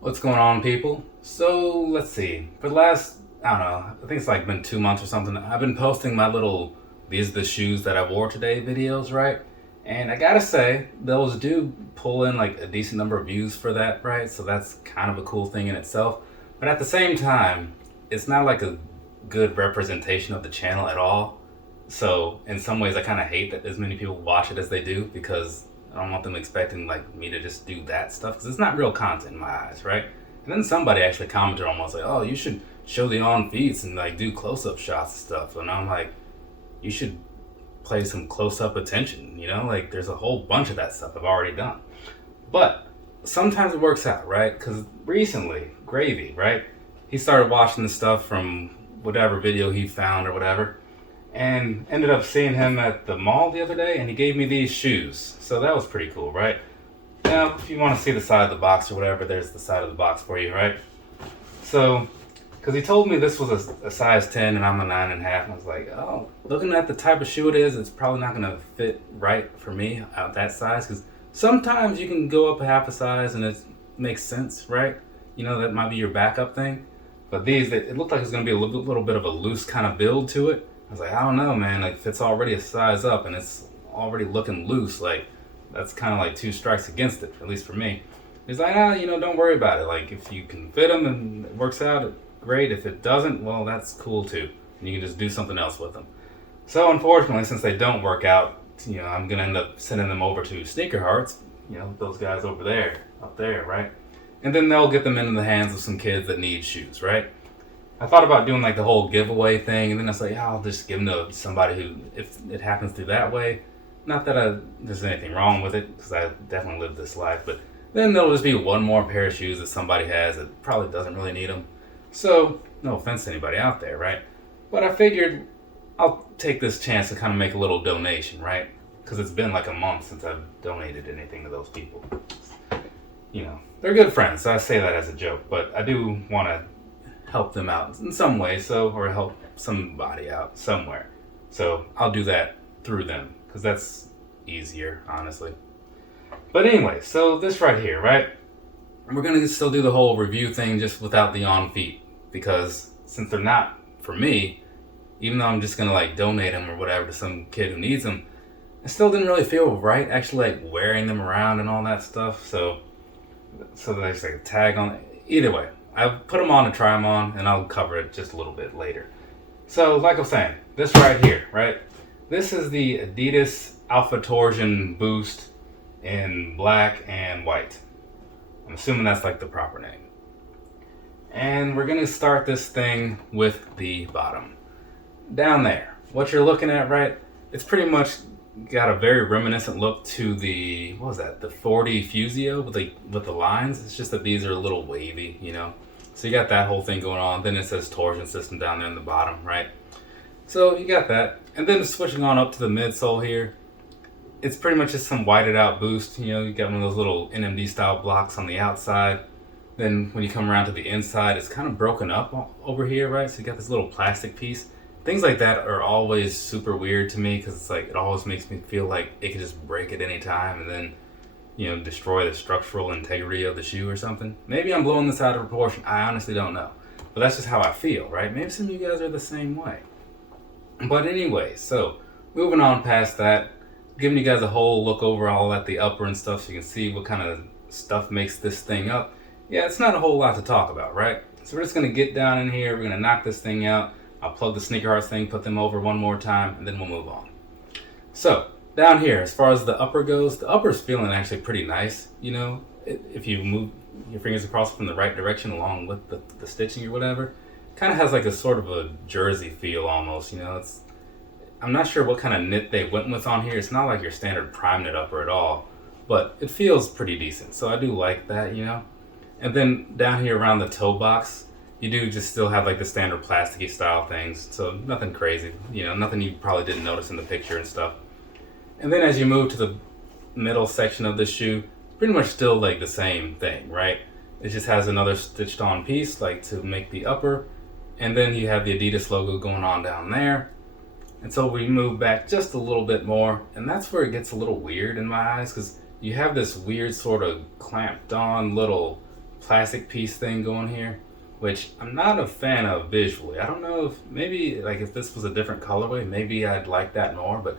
What's going on, people? So let's see. For the last, I don't know, I think it's like been 2 months or something. I've been posting my little "these are the shoes that I wore today" videos, right? And I gotta say, those do pull in like a decent number of views for that, right? So that's kind of a cool thing in itself. But at the same time, it's not like a good representation of the channel at all. So in some ways, I kind of hate that as many people watch it as they do because I don't want them expecting like me to just do that stuff because it's not real content in my eyes, right? And then somebody actually commented almost like, "Oh, you should show the on feeds and like do close-up shots and stuff." And I'm like, "You should play some close-up attention, you know? Like there's a whole bunch of that stuff I've already done." But sometimes it works out, right? Because recently, Gravy, right? He started watching the stuff from whatever video he found or whatever, and ended up seeing him at the mall the other day, and he gave me these shoes. So that was pretty cool, right? Now, if you want to see the side of the box or whatever, there's the side of the box for you, right? So, because he told me this was a size 10 and I'm a 9.5, and I was like, oh, looking at the type of shoe it is, it's probably not going to fit right for me at that size, because sometimes you can go up a half a size and it makes sense, right? You know, that might be your backup thing. But these, it looked like it was going to be a little bit of a loose kind of build to it. I was like, I don't know, man. Like, if it's already a size up and it's already looking loose, like, that's kind of like two strikes against it, at least for me. He's like, don't worry about it. Like, if you can fit them and it works out, great. If it doesn't, well, that's cool too. And you can just do something else with them. So, unfortunately, since they don't work out, I'm going to end up sending them over to Sneaker Heartz, those guys over there, up there, right? And then they'll get them into the hands of some kids that need shoes, right? I thought about doing like the whole giveaway thing, and then I was like, I'll just give them to somebody who, if it happens through that way, not that there's anything wrong with it, because I definitely lived this life, but then there'll just be one more pair of shoes that somebody has that probably doesn't really need them. So, no offense to anybody out there, right? But I figured I'll take this chance to kind of make a little donation, right? Because it's been like a month since I've donated anything to those people. They're good friends, so I say that as a joke, but I do want to help them out in some way, or help somebody out somewhere. So I'll do that through them, because that's easier, honestly. But anyway, so this right here, right? We're going to still do the whole review thing just without the on feet, because since they're not for me, even though I'm just going to like donate them or whatever to some kid who needs them, I still didn't really feel right actually like wearing them around and all that stuff. So there's like a tag on it. Either way, I put them on to try them on, and I'll cover it just a little bit later. So like I was saying, this right here, right? This is the Adidas Alphatorsion Boost in black and white. I'm assuming that's like the proper name. And we're going to start this thing with the bottom. Down there, what you're looking at, right? It's pretty much got a very reminiscent look to the, what was that, the 40 Fusio with the lines. It's just that these are a little wavy, So you got that whole thing going on. Then it says torsion system down there in the bottom, right? So you got that. And then switching on up to the midsole here, it's pretty much just some whited out boost. You got one of those little NMD style blocks on the outside. Then when you come around to the inside, it's kind of broken up over here, right? So you got this little plastic piece. Things like that are always super weird to me because it's like it always makes me feel like it could just break at any time and then, destroy the structural integrity of the shoe or something. Maybe I'm blowing this out of proportion. I honestly don't know. But that's just how I feel, right? Maybe some of you guys are the same way. But anyway, so moving on past that, giving you guys a whole look over all at the upper and stuff so you can see what kind of stuff makes this thing up. Yeah, it's not a whole lot to talk about, right? So we're just going to get down in here. We're going to knock this thing out. I'll plug the Sneaker Heartz thing, put them over one more time, and then we'll move on. So, down here, as far as the upper goes, the upper's feeling actually pretty nice. If you move your fingers across from the right direction along with the stitching or whatever, kind of has like a sort of a jersey feel almost, I'm not sure what kind of knit they went with on here. It's not like your standard prime knit upper at all, but it feels pretty decent. So I do like that, And then down here around the toe box, you do just still have like the standard plasticky style things. So nothing crazy, nothing you probably didn't notice in the picture and stuff. And then as you move to the middle section of this shoe, pretty much still like the same thing, right? It just has another stitched on piece like to make the upper. And then you have the Adidas logo going on down there. And so we move back just a little bit more. And that's where it gets a little weird in my eyes because you have this weird sort of clamped on little plastic piece thing going here, which I'm not a fan of visually. I don't know if maybe like if this was a different colorway, maybe I'd like that more, but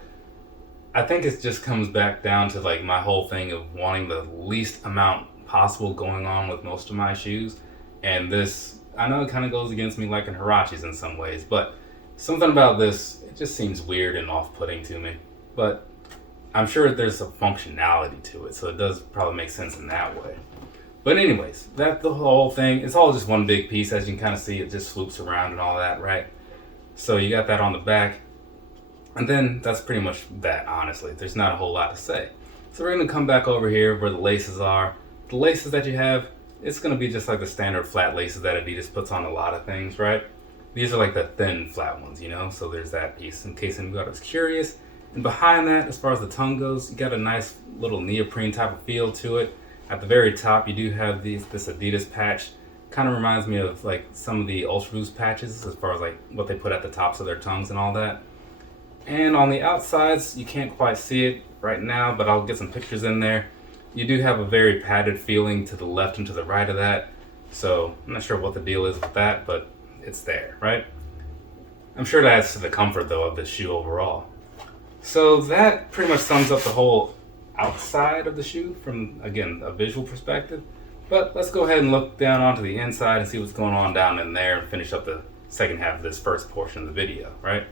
I think it just comes back down to like my whole thing of wanting the least amount possible going on with most of my shoes. And this, I know it kind of goes against me liking Heartz in some ways, but something about this, it just seems weird and off-putting to me. But I'm sure there's a functionality to it, so it does probably make sense in that way. But anyways, that's the whole thing. It's all just one big piece. As you can kind of see, it just swoops around and all that, right? So you got that on the back. And then that's pretty much that, honestly. There's not a whole lot to say. So we're going to come back over here where the laces are. The laces that you have, it's going to be just like the standard flat laces that Adidas puts on a lot of things, right? These are like the thin flat ones, you know? So there's that piece in case anybody was curious. And behind that, as far as the tongue goes, you got a nice little neoprene type of feel to it. At the very top, you do have this Adidas patch. Kind of reminds me of like some of the Ultra Boost patches as far as like what they put at the tops of their tongues and all that. And on the outsides, you can't quite see it right now, but I'll get some pictures in there. You do have a very padded feeling to the left and to the right of that. So I'm not sure what the deal is with that, but it's there, right? I'm sure that adds to the comfort though of the shoe overall. So that pretty much sums up the whole outside of the shoe from, again, a visual perspective. But let's go ahead and look down onto the inside and see what's going on down in there and finish up the second half of this first portion of the video, right?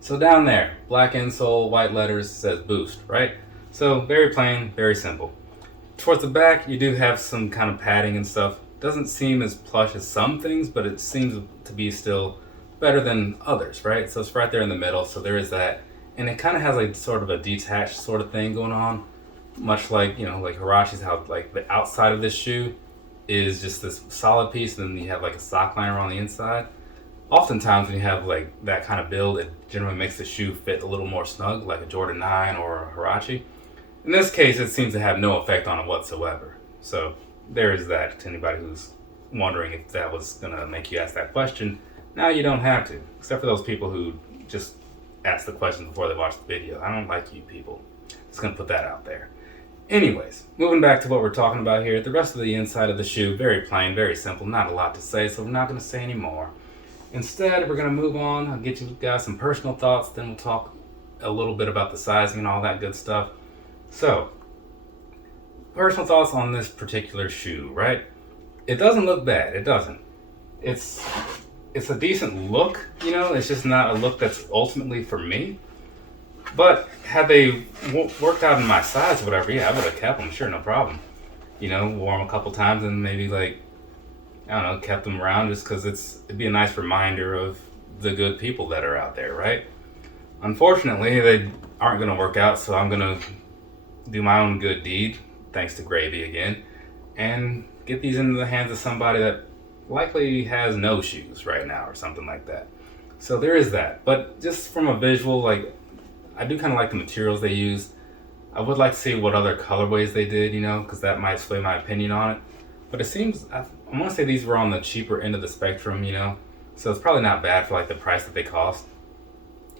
So down there, black insole, white letters, says Boost, right? So very plain, very simple. Towards the back, you do have some kind of padding and stuff. Doesn't seem as plush as some things, but it seems to be still better than others, right? So it's right there in the middle, so there is that. And it kind of has like sort of a detached sort of thing going on, much like, you know, like Heartz, how like the outside of this shoe is just this solid piece, and then you have like a sock liner on the inside. Oftentimes when you have like that kind of build, it generally makes the shoe fit a little more snug, like a Jordan 9 or a Heartz. In this case, it seems to have no effect on it whatsoever. So there is that to anybody who's wondering if that was gonna make you ask that question. Now you don't have to, except for those people who just ask the question before they watch the video. I don't like you people. Just gonna put that out there. Anyways, moving back to what we're talking about here, the rest of the inside of the shoe, very plain, very simple, not a lot to say, so we're not gonna say any more. Instead, we're going to move on. I'll get you guys some personal thoughts, then we'll talk a little bit about the sizing and all that good stuff. So, personal thoughts on this particular shoe, right? It doesn't look bad. It doesn't. It's a decent look, you know? It's just not a look that's ultimately for me. But had they worked out in my size or whatever, yeah, I would have kept them, sure, no problem. You know, wore them a couple times and maybe like, I don't know, kept them around just because it'd be a nice reminder of the good people that are out there, right? Unfortunately, they aren't going to work out, so I'm going to do my own good deed, thanks to Gravy again, and get these into the hands of somebody that likely has no shoes right now or something like that. So there is that. But just from a visual, like, I do kind of like the materials they use. I would like to see what other colorways they did, you know, because that might sway my opinion on it. But it seems, I want to say these were on the cheaper end of the spectrum, you know, so it's probably not bad for like the price that they cost.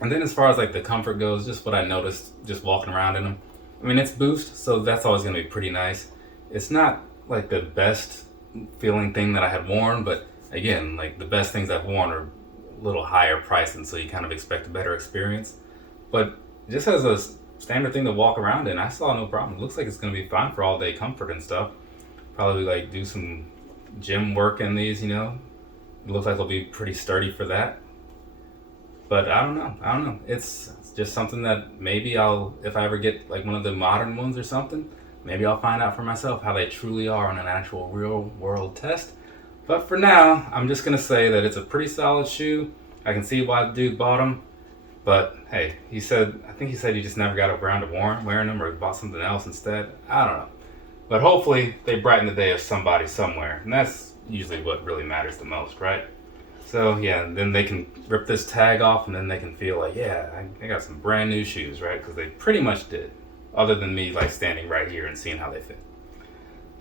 And then as far as like the comfort goes, just what I noticed just walking around in them. I mean, it's Boost, so that's always going to be pretty nice. It's not like the best feeling thing that I had worn, but again, like the best things I've worn are a little higher priced, and so you kind of expect a better experience. But just as a standard thing to walk around in, I saw no problem. It looks like it's going to be fine for all day comfort and stuff. Probably like do some gym work in these, you know. It looks like they'll be pretty sturdy for that. But I don't know. It's just something that maybe I'll, if I ever get like one of the modern ones or something, maybe I'll find out for myself how they truly are on an actual real world test. But for now, I'm just gonna say that it's a pretty solid shoe. I can see why the dude bought them. But hey, I think he said he just never got around to wearing them, or bought something else instead. I don't know. But hopefully they brighten the day of somebody somewhere. And that's usually what really matters the most, right? So yeah, then they can rip this tag off and then they can feel like, yeah, I got some brand new shoes, right? Because they pretty much did. Other than me like standing right here and seeing how they fit.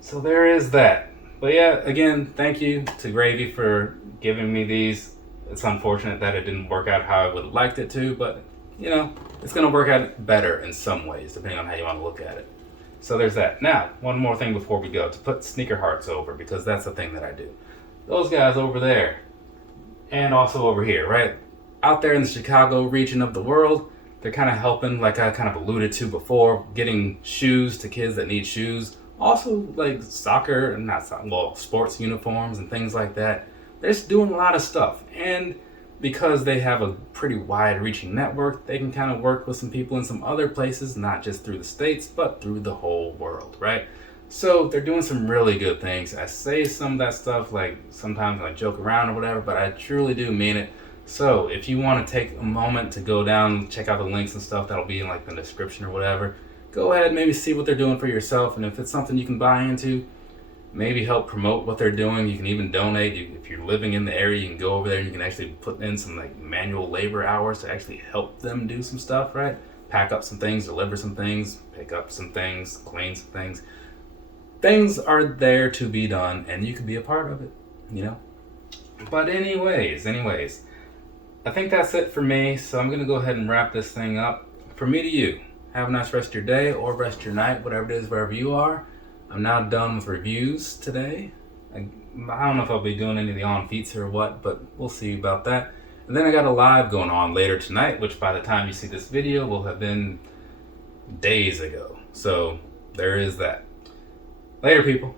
So there is that. But yeah, again, thank you to Gravy for giving me these. It's unfortunate that it didn't work out how I would have liked it to, but you know, it's going to work out better in some ways, depending on how you want to look at it. So there's that. Now, one more thing before we go, to put Sneaker Heartz over, because that's the thing that I do. Those guys over there, and also over here, right? Out there in the Chicago region of the world, they're kind of helping, like I kind of alluded to before, getting shoes to kids that need shoes. Also, like sports uniforms and things like that. They're just doing a lot of stuff. And because they have a pretty wide-reaching network, they can kind of work with some people in some other places, not just through the States, but through the whole world, right? So they're doing some really good things. I say some of that stuff, like sometimes I joke around or whatever, but I truly do mean it. So if you want to take a moment to go down, check out the links and stuff, that'll be in like the description or whatever. Go ahead, maybe see what they're doing for yourself, and if it's something you can buy into, maybe help promote what they're doing. You can even donate. If you're living in the area, you can go over there and you can actually put in some like manual labor hours to actually help them do some stuff, right? Pack up some things, deliver some things, pick up some things, clean some things. Things are there to be done, and you can be a part of it, you know? But anyways, I think that's it for me, so I'm going to go ahead and wrap this thing up. From me to you, have a nice rest of your day or rest of your night, whatever it is, wherever you are. I'm now done with reviews today. I don't know if I'll be doing any of the on feats or what, but we'll see about that. And then I got a live going on later tonight, which by the time you see this video will have been days ago. So there is that. Later, people.